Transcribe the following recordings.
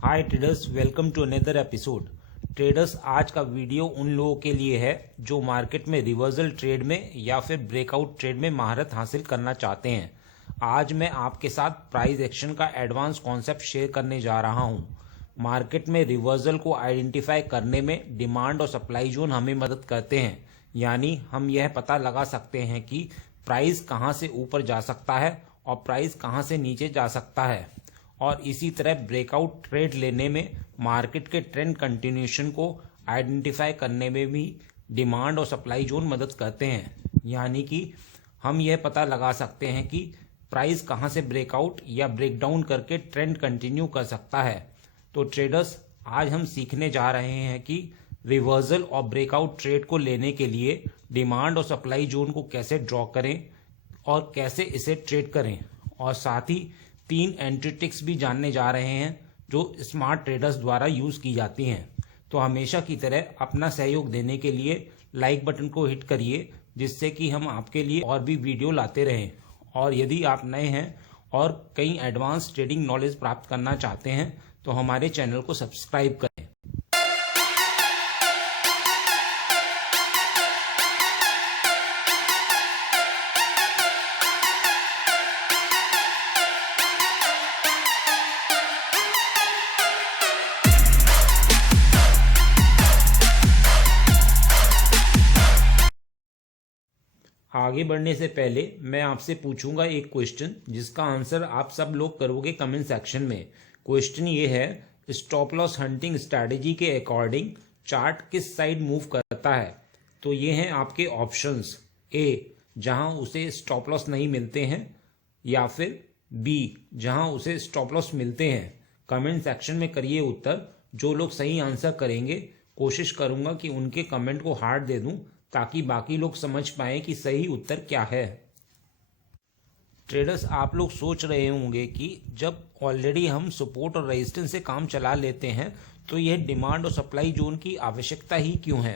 Hi traders, welcome to another episode. Traders, आज का video उन लोगों के लिए है जो मार्केट में रिवर्सल ट्रेड में या फिर ब्रेकआउट ट्रेड में महारत हासिल करना चाहते हैं। आज मैं आपके साथ प्राइस एक्शन का एडवांस कॉन्सेप्ट शेयर करने जा रहा हूं। मार्केट में रिवर्सल को आइडेंटिफाई करने में डिमांड और सप्लाई जोन हमें मदद करते हैं, यानी हम यह पता लगा सकते हैं कि प्राइस कहां से ऊपर जा सकता है और प्राइस कहां से नीचे जा सकता है। और इसी तरह ब्रेकआउट ट्रेड लेने में मार्केट के ट्रेंड कंटिन्यूएशन को आइडेंटिफाई करने में भी डिमांड और सप्लाई जोन मदद करते हैं, यानी कि हम यह पता लगा सकते हैं कि प्राइस कहां से ब्रेकआउट या ब्रेकडाउन करके ट्रेंड कंटिन्यू कर सकता है। तो ट्रेडर्स, आज हम सीखने जा रहे हैं कि रिवर्सल और ब्रेकआउट ट्रेड को लेने के लिए डिमांड और सप्लाई जोन को कैसे ड्रॉ करें और कैसे इसे ट्रेड करें, और साथ ही 3 एंट्री टिक्स भी जानने जा रहे हैं जो स्मार्ट ट्रेडर्स द्वारा यूज की जाती हैं। तो हमेशा की तरह अपना सहयोग देने के लिए लाइक बटन को हिट करिए, जिससे कि हम आपके लिए और भी वीडियो लाते रहें। और यदि आप नए हैं और कई एडवांस ट्रेडिंग नॉलेज प्राप्त करना चाहते हैं तो हमारे चैनल को सब्सक्राइब करें। आगे बढ़ने से पहले मैं आपसे पूछूंगा एक क्वेश्चन, जिसका आंसर आप सब लोग करोगे कमेंट सेक्शन में। क्वेश्चन ये है, स्टॉप लॉस हंटिंग स्ट्रैटेजी के अकॉर्डिंग चार्ट किस साइड मूव करता है? तो ये हैं आपके ऑप्शंस। ए, जहां उसे स्टॉप लॉस नहीं मिलते हैं, या फिर बी, जहां उसे स्टॉप लॉस मिलते हैं। कमेंट सेक्शन में करिए उत्तर। जो लोग सही आंसर करेंगे, कोशिश करूंगा कि उनके कमेंट को हार्ट दे दूं, ताकि बाकी लोग समझ पाए कि सही उत्तर क्या है। ट्रेडर्स, आप लोग सोच रहे होंगे कि जब ऑलरेडी हम सपोर्ट और रेजिस्टेंस से काम चला लेते हैं तो यह डिमांड और सप्लाई जोन की आवश्यकता ही क्यों है?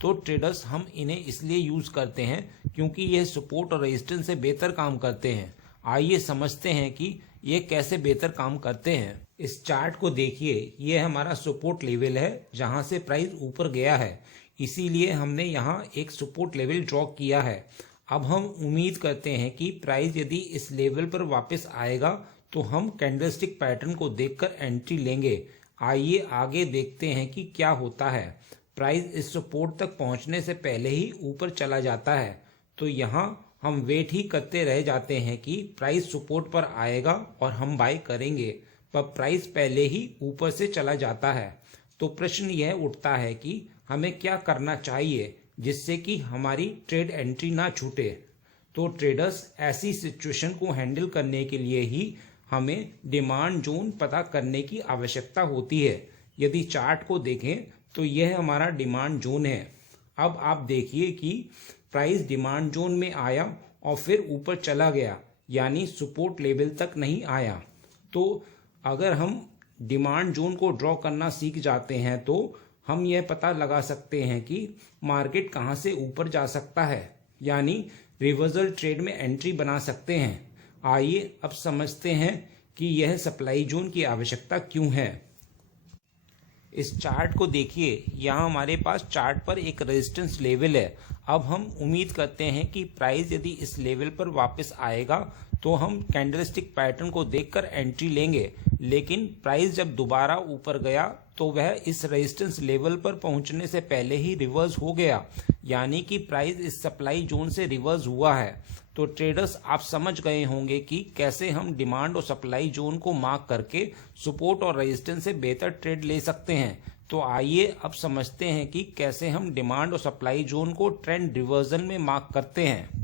तो ट्रेडर्स, हम इन्हें इसलिए यूज करते हैं क्योंकि यह सपोर्ट और रेजिस्टेंस से बेहतर काम करते हैं। आइए समझते हैं कि ये कैसे बेहतर काम करते हैं। इस चार्ट को देखिए, यह हमारा सपोर्ट लेवल है जहां से प्राइस ऊपर गया है, इसीलिए हमने यहाँ एक सपोर्ट लेवल ड्रॉ किया है। अब हम उम्मीद करते हैं कि प्राइस यदि इस लेवल पर वापस आएगा तो हम कैंडलस्टिक पैटर्न को देखकर एंट्री लेंगे। आइए आगे देखते हैं कि क्या होता है। प्राइस इस सपोर्ट तक पहुंचने से पहले ही ऊपर चला जाता है, तो यहाँ हम वेट ही करते रह जाते हैं कि प्राइस सपोर्ट पर आएगा और हम बाय करेंगे, पर प्राइस पहले ही ऊपर से चला जाता है। तो प्रश्न यह उठता है कि हमें क्या करना चाहिए जिससे कि हमारी ट्रेड एंट्री ना छूटे। तो ट्रेडर्स, ऐसी सिचुएशन को हैंडल करने के लिए ही हमें डिमांड जोन पता करने की आवश्यकता होती है। यदि चार्ट को देखें तो यह हमारा डिमांड जोन है। अब आप देखिए कि प्राइस डिमांड जोन में आया और फिर ऊपर चला गया, यानी सपोर्ट लेवल तक नहीं आया। तो अगर हम डिमांड जोन को ड्रॉ करना सीख जाते हैं तो हम यह पता लगा सकते हैं कि मार्केट कहां से ऊपर जा सकता है, यानी रिवर्सल ट्रेड में एंट्री बना सकते हैं। आइए अब समझते हैं कि यह सप्लाई जोन की आवश्यकता क्यों है। इस चार्ट को देखिए, यहाँ हमारे पास चार्ट पर एक रेजिस्टेंस लेवल है। अब हम उम्मीद करते हैं कि प्राइस यदि इस लेवल पर वापस आएगा तो हम कैंडलस्टिक पैटर्न को देखकर एंट्री लेंगे, लेकिन प्राइस जब दोबारा ऊपर गया तो वह इस रेजिस्टेंस लेवल पर पहुंचने से पहले ही रिवर्स हो गया, यानी कि प्राइस इस सप्लाई जोन से रिवर्स हुआ है। तो ट्रेडर्स, आप समझ गए होंगे कि कैसे हम डिमांड और सप्लाई जोन को मार्क करके सपोर्ट और रेजिस्टेंस से बेहतर ट्रेड ले सकते हैं। तो आइए अब समझते हैं कि कैसे हम डिमांड और सप्लाई जोन को ट्रेंड रिवर्जन में मार्क करते हैं।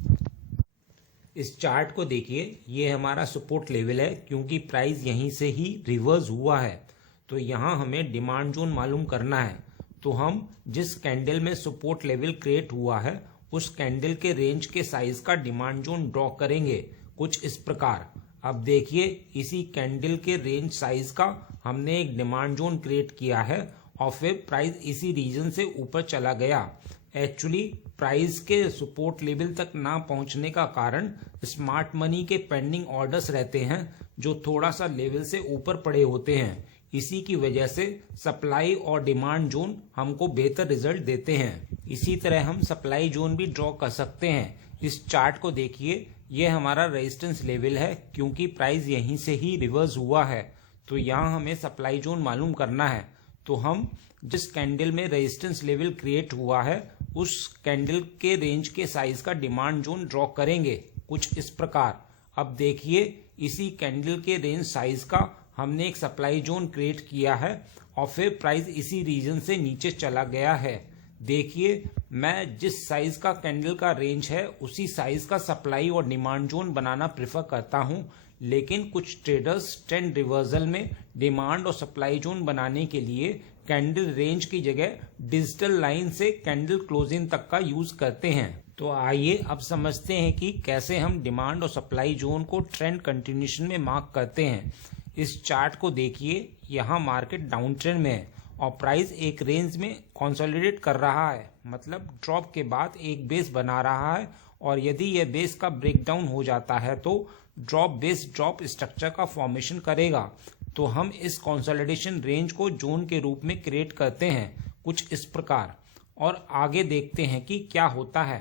इस चार्ट को देखिए, ये हमारा सपोर्ट लेवल है क्योंकि प्राइस यहीं से ही रिवर्स हुआ है। तो यहाँ हमें डिमांड जोन मालूम करना है। तो हम जिस कैंडल में सपोर्ट लेवल क्रिएट हुआ है उस कैंडल के रेंज के साइज का डिमांड जोन ड्रॉ करेंगे, कुछ इस प्रकार। अब देखिए, इसी कैंडल के रेंज साइज का हमने एक डिमांड जोन क्रिएट किया है और फिर प्राइस इसी रीजन से ऊपर चला गया। एक्चुअली प्राइस के सपोर्ट लेवल तक ना पहुंचने का कारण स्मार्ट मनी के पेंडिंग ऑर्डर्स रहते हैं जो थोड़ा सा लेवल से ऊपर पड़े होते हैं। इसी की वजह से सप्लाई और डिमांड जोन हमको बेहतर रिजल्ट देते हैं। इसी तरह हम सप्लाई जोन भी ड्रॉ कर सकते हैं। इस चार्ट को देखिए, यह हमारा रेजिस्टेंस लेवल है, क्योंकि प्राइस यहीं से ही रिवर्स हुआ है। तो यहाँ हमें सप्लाई जोन मालूम करना है। तो हम जिस कैंडल में रेजिस्टेंस लेवल क्रिएट हुआ है, उस कैंडल के रेंज के साइज का डिमांड जोन ड्रॉ करेंगे कुछ इस प्रकार। अब देखिए, इसी कैंडल के रेंज साइज का हमने एक सप्लाई जोन क्रिएट किया है और फिर प्राइस इसी रीजन से नीचे चला गया है। देखिए, मैं जिस साइज का कैंडल का रेंज है उसी साइज का सप्लाई और डिमांड जोन बनाना प्रेफर करता हूं, लेकिन कुछ ट्रेडर्स ट्रेंड रिवर्सल में डिमांड और सप्लाई जोन बनाने के लिए कैंडल रेंज की जगह डिजिटल लाइन से कैंडल क्लोजिंग तक का यूज करते हैं। तो आइए अब समझते हैं कि कैसे हम डिमांड और सप्लाई जोन को ट्रेंड कंटिन्यूएशन में मार्क करते हैं। इस चार्ट को देखिए, यहाँ मार्केट डाउन ट्रेंड में है और प्राइस एक रेंज में कंसोलिडेट कर रहा है, मतलब ड्रॉप के बाद एक बेस बना रहा है। और यदि यह बेस का ब्रेकडाउन हो जाता है तो ड्रॉप बेस ड्रॉप स्ट्रक्चर का फॉर्मेशन करेगा। तो हम इस कंसोलिडेशन रेंज को जोन के रूप में क्रिएट करते हैं कुछ इस प्रकार। और आगे देखते हैं कि क्या होता है।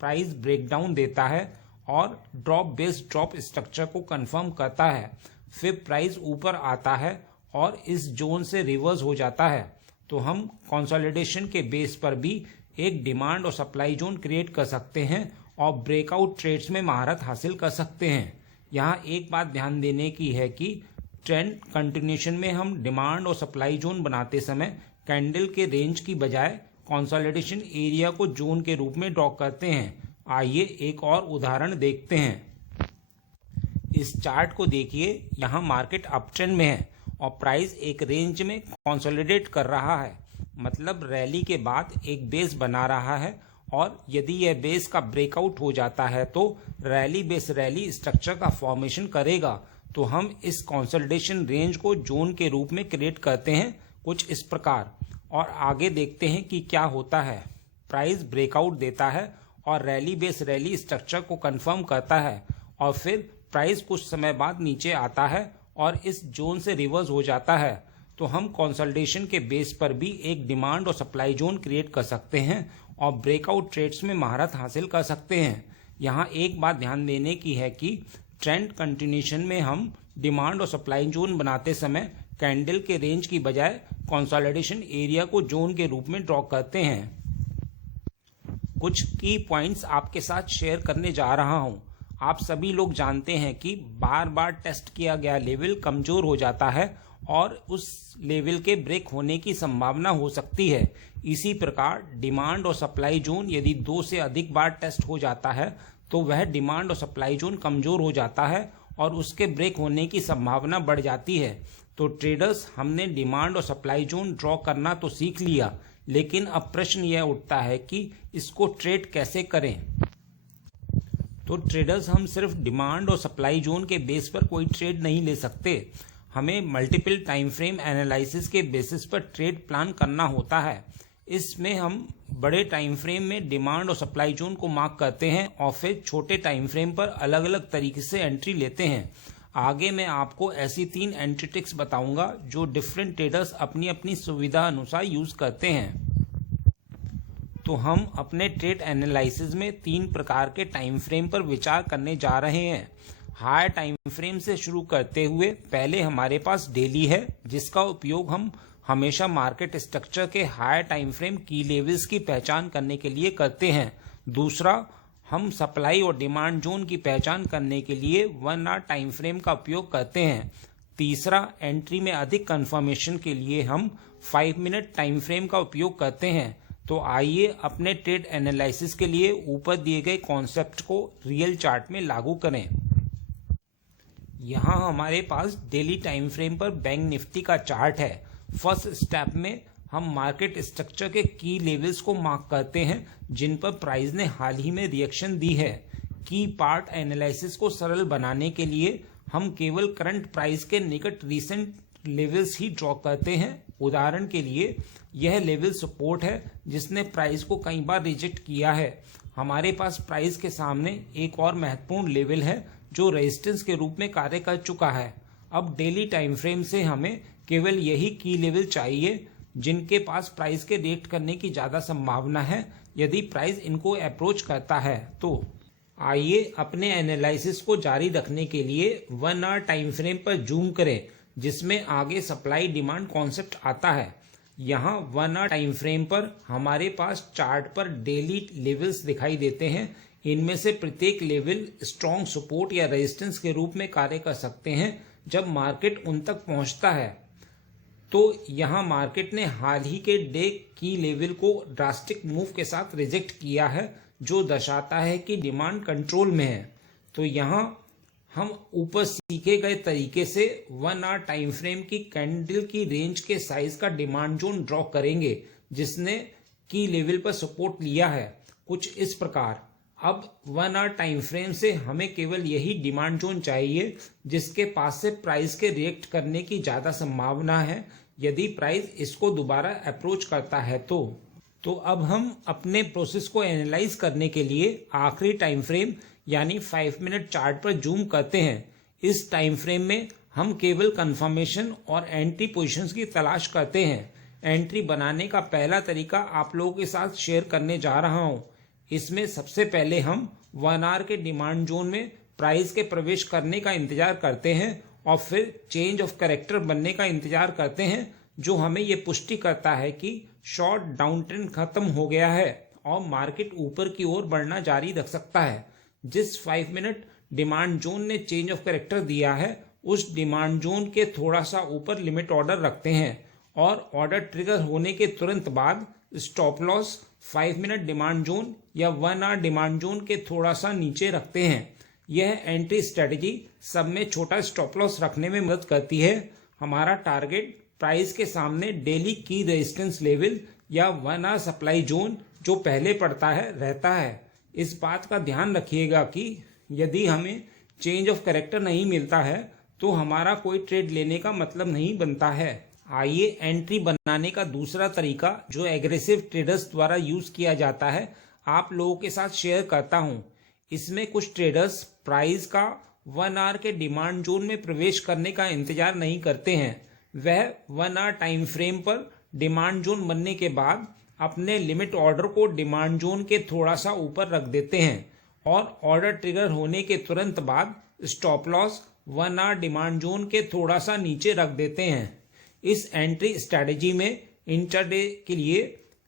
प्राइस ब्रेकडाउन देता है और ड्रॉप बेस ड्रॉप स्ट्रक्चर को कंफर्म करता है। फिर प्राइस ऊपर आता है और इस जोन से रिवर्स हो जाता है। तो हम कंसोलिडेशन के बेस पर भी एक डिमांड और सप्लाई जोन क्रिएट कर सकते हैं और ब्रेकआउट ट्रेड्स में महारत हासिल कर सकते हैं। यहाँ एक बात ध्यान देने की है कि ट्रेंड कंटिन्यूएशन में हम डिमांड और सप्लाई जोन बनाते समय कैंडल के रेंज की बजाय कंसोलिडेशन एरिया को जोन के रूप में ड्रॉ करते हैं। आइए एक और उदाहरण देखते हैं। इस चार्ट को देखिए, यहाँ मार्केट अप ट्रेंड में है और प्राइस एक रेंज में कंसोलिडेट कर रहा है, मतलब रैली के बाद एक बेस बना रहा है। और यदि यह बेस का ब्रेकआउट हो जाता है तो रैली बेस रैली स्ट्रक्चर का फॉर्मेशन करेगा। तो हम इस कंसोलिडेशन रेंज को जोन के रूप में क्रिएट करते हैं कुछ इस प्रकार। और आगे देखते हैं कि क्या होता है। प्राइस ब्रेकआउट देता है और रैली बेस रैली स्ट्रक्चर को कंफर्म करता है और फिर प्राइस कुछ समय बाद नीचे आता है और इस जोन से रिवर्स हो जाता है। तो हम कंसोलिडेशन के बेस पर भी एक डिमांड और सप्लाई जोन क्रिएट कर सकते हैं और ब्रेकआउट ट्रेड्स में महारत हासिल कर सकते हैं। यहाँ एक बात ध्यान देने की है कि ट्रेंड कंटिन्यूएशन में हम डिमांड और सप्लाई जोन बनाते समय कैंडल के रेंज की बजाय कंसोलिडेशन एरिया को जोन के रूप में ड्रॉ करते हैं। कुछ की पॉइंट्स आपके साथ शेयर करने जा रहा हूं। आप सभी लोग जानते हैं कि बार बार टेस्ट किया गया लेवल कमजोर हो जाता है और उस लेवल के ब्रेक होने की संभावना हो सकती है। इसी प्रकार डिमांड और सप्लाई जोन यदि 2 से अधिक बार टेस्ट हो जाता है तो वह डिमांड और सप्लाई जोन कमजोर हो जाता है और उसके ब्रेक होने की संभावना बढ़ जाती है। तो ट्रेडर्स, हमने डिमांड और सप्लाई जोन ड्रॉ करना तो सीख लिया, लेकिन अब प्रश्न यह उठता है कि इसको ट्रेड कैसे करें। तो ट्रेडर्स, हम सिर्फ डिमांड और सप्लाई जोन के बेस पर कोई ट्रेड नहीं ले सकते। हमें मल्टीपल टाइम फ्रेम एनालिसिस के बेसिस पर ट्रेड प्लान करना होता है। इसमें हम बड़े टाइम फ्रेम में डिमांड और सप्लाई जोन को मार्क करते हैं और फिर छोटे टाइम फ्रेम पर अलग अलग तरीके से एंट्री लेते हैं। आगे मैं आपको ऐसी 3 एंट्री ट्रिक्स बताऊंगा जो डिफरेंट ट्रेडर्स अपनी अपनी सुविधा अनुसार यूज करते हैं। तो हम अपने ट्रेड एनालिसिस में 3 प्रकार के टाइम फ्रेम पर विचार करने जा रहे हैं। हायर टाइम फ्रेम से शुरू करते हुए पहले हमारे पास डेली है, जिसका उपयोग हम हमेशा मार्केट स्ट्रक्चर के हायर टाइम फ्रेम की लेवल्स की पहचान करने के लिए करते हैं। दूसरा, हम सप्लाई और डिमांड जोन की पहचान करने के लिए 1 आवर टाइम फ्रेम का उपयोग करते हैं। तीसरा, एंट्री में अधिक कंफर्मेशन के लिए हम 5 मिनट टाइम फ्रेम का उपयोग करते हैं। तो आइए अपने ट्रेड एनालिसिस के लिए ऊपर दिए गए कॉन्सेप्ट को रियल चार्ट में लागू करें। यहाँ हमारे पास डेली टाइम फ्रेम पर बैंक निफ्टी का चार्ट है। फर्स्ट स्टेप में हम मार्केट स्ट्रक्चर के की लेवल्स को मार्क करते हैं जिन पर प्राइस ने हाल ही में रिएक्शन दी है। की पार्ट एनालिसिस को सरल बनाने के लिए हम केवल करंट प्राइस के निकट रीसेंट लेवल्स ही ड्रॉ करते हैं। उदाहरण के लिए, यह लेवल सपोर्ट है जिसने प्राइस को कई बार रिजेक्ट किया है। हमारे पास प्राइस के सामने एक और महत्वपूर्ण लेवल है जो रेजिस्टेंस के रूप में कार्य कर चुका है। अब डेली टाइम फ्रेम से हमें केवल यही की लेवल चाहिए जिनके पास प्राइस के रिएक्ट करने की ज़्यादा संभावना है। यदि प्राइस इनको अप्रोच करता है तो आइए अपने एनालिसिस को जारी रखने के लिए 1 आवर टाइम फ्रेम पर जूम करें, जिसमें आगे सप्लाई डिमांड कॉन्सेप्ट आता है। यहाँ 1 आवर टाइम फ्रेम पर हमारे पास चार्ट पर डेली लेवल्स दिखाई देते हैं। इनमें से प्रत्येक लेवल स्ट्रॉन्ग सपोर्ट या रेजिस्टेंस के रूप में कार्य कर सकते हैं जब मार्केट उन तक पहुंचता है। तो यहाँ मार्केट ने हाल ही के डे की लेवल को ड्रास्टिक मूव के साथ रिजेक्ट किया है, जो दर्शाता है कि डिमांड कंट्रोल में है। तो यहाँ हम ऊपर सीखे गए तरीके से 1 आवर टाइम फ्रेम की कैंडल की रेंज के साइज का डिमांड जोन ड्रॉ करेंगे, जिसने की लेवल पर सपोर्ट लिया है कुछ इस प्रकार। अब 1 आवर टाइम फ्रेम से हमें केवल यही डिमांड जोन चाहिए जिसके पास से प्राइस के रिएक्ट करने की ज्यादा संभावना है। यदि प्राइस इसको दोबारा अप्रोच करता है तो अब हम अपने प्रोसेस को एनालाइज करने के लिए आखिरी टाइम फ्रेम यानी 5 मिनट चार्ट पर जूम करते हैं। इस टाइम फ्रेम में हम केवल कंफर्मेशन और एंट्री पोजीशंस की तलाश करते हैं। एंट्री बनाने का पहला तरीका आप लोगों के साथ शेयर करने जा रहा हूं। इसमें सबसे पहले हम 1 आवर के डिमांड जोन में प्राइस के प्रवेश करने का इंतजार करते हैं और फिर चेंज ऑफ कैरेक्टर बनने का इंतजार करते हैं, जो हमें ये पुष्टि करता है कि शॉर्ट डाउन ट्रेंड खत्म हो गया है और मार्केट ऊपर की ओर बढ़ना जारी रख सकता है। जिस 5 मिनट डिमांड जोन ने चेंज ऑफ कैरेक्टर दिया है, उस डिमांड जोन के थोड़ा सा ऊपर लिमिट ऑर्डर रखते हैं और ऑर्डर ट्रिगर होने के तुरंत बाद stop loss 5 minute demand zone या 1 आवर डिमांड जोन के थोड़ा सा नीचे रखते हैं। यह एंट्री स्ट्रेटजी सब में छोटा स्टॉप लॉस रखने में मदद करती है। हमारा टारगेट प्राइस के सामने डेली की रेजिस्टेंस लेवल या 1 आवर सप्लाई जोन जो पहले पड़ता है रहता है। इस बात का ध्यान रखिएगा कि यदि हमें चेंज ऑफ कैरेक्टर नहीं मिलता है तो हमारा कोई ट्रेड लेने का मतलब नहीं बनता है। आइए एंट्री बनाने का दूसरा तरीका जो एग्रेसिव ट्रेडर्स द्वारा यूज किया जाता है आप लोगों के साथ शेयर करता हूं। इसमें कुछ ट्रेडर्स प्राइस का 1 आवर के डिमांड जोन में प्रवेश करने का इंतजार नहीं करते हैं। वह 1 आवर टाइम फ्रेम पर डिमांड जोन बनने के बाद अपने लिमिट ऑर्डर को डिमांड जोन के थोड़ा सा ऊपर रख देते हैं और ऑर्डर ट्रिगर होने के तुरंत बाद stop loss 1 our demand zone के थोड़ा सा नीचे रख देते हैं। इस एंट्री स्ट्रैटेजी में इंटरडे के लिए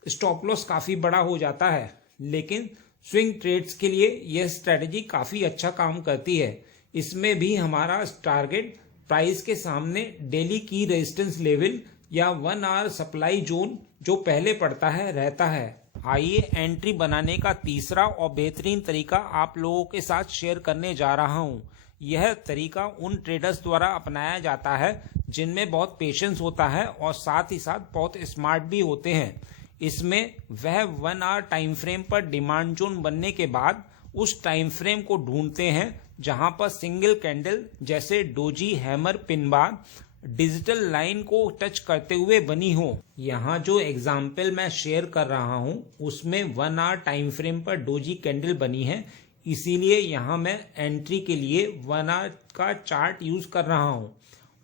स्टॉप लॉस काफी बड़ा हो जाता है, लेकिन स्विंग ट्रेड्स के लिए यह स्ट्रैटेजी काफी अच्छा काम करती है। इसमें भी हमारा टारगेट प्राइस के सामने डेली की रेजिस्टेंस लेवल या 1 आवर सप्लाई जोन जो पहले पड़ता है रहता है। आइए एंट्री बनाने का तीसरा और बेहतरीन तरीका आप लोगों के साथ शेयर करने जा रहा हूं। यह तरीका उन ट्रेडर्स द्वारा अपनाया जाता है जिनमें बहुत पेशेंस होता है और साथ ही साथ बहुत स्मार्ट भी होते हैं। इसमें वह 1 आवर टाइम फ्रेम पर डिमांड जोन बनने के बाद उस टाइम फ्रेम को ढूंढते हैं जहां पर सिंगल कैंडल जैसे doji hammer pin bar digital line को टच करते हुए बनी हो। यहाँ जो एग्जाम्पल मैं शेयर कर रहा हूँ उसमें 1 आवर टाइम फ्रेम पर डोजी कैंडल बनी है, इसीलिए यहाँ मैं एंट्री के लिए 1 आवर का चार्ट यूज कर रहा हूँ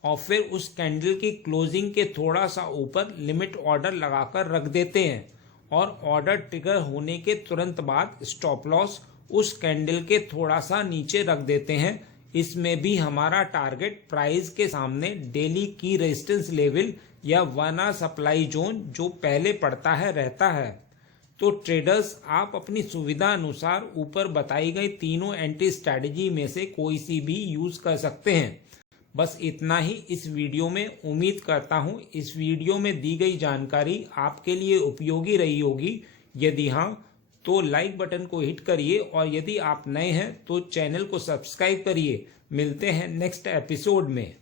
और फिर उस कैंडल की क्लोजिंग के थोड़ा सा ऊपर लिमिट ऑर्डर लगाकर रख देते हैं और ऑर्डर ट्रिगर होने के तुरंत बाद स्टॉप लॉस उस कैंडल के थोड़ा सा नीचे रख देते हैं। इसमें भी हमारा टारगेट प्राइस के सामने डेली की रेजिस्टेंस लेवल या 1 आवर सप्लाई जोन जो पहले पड़ता है रहता है। तो ट्रेडर्स आप अपनी सुविधा अनुसार ऊपर बताई गई तीनों एंट्री स्ट्रैटेजी में से कोई सी भी यूज कर सकते हैं। बस इतना ही इस वीडियो में। उम्मीद करता हूं इस वीडियो में दी गई जानकारी आपके लिए उपयोगी रही होगी। यदि हाँ तो लाइक बटन को हिट करिए और यदि आप नए हैं तो चैनल को सब्सक्राइब करिए। मिलते हैं नेक्स्ट एपिसोड में।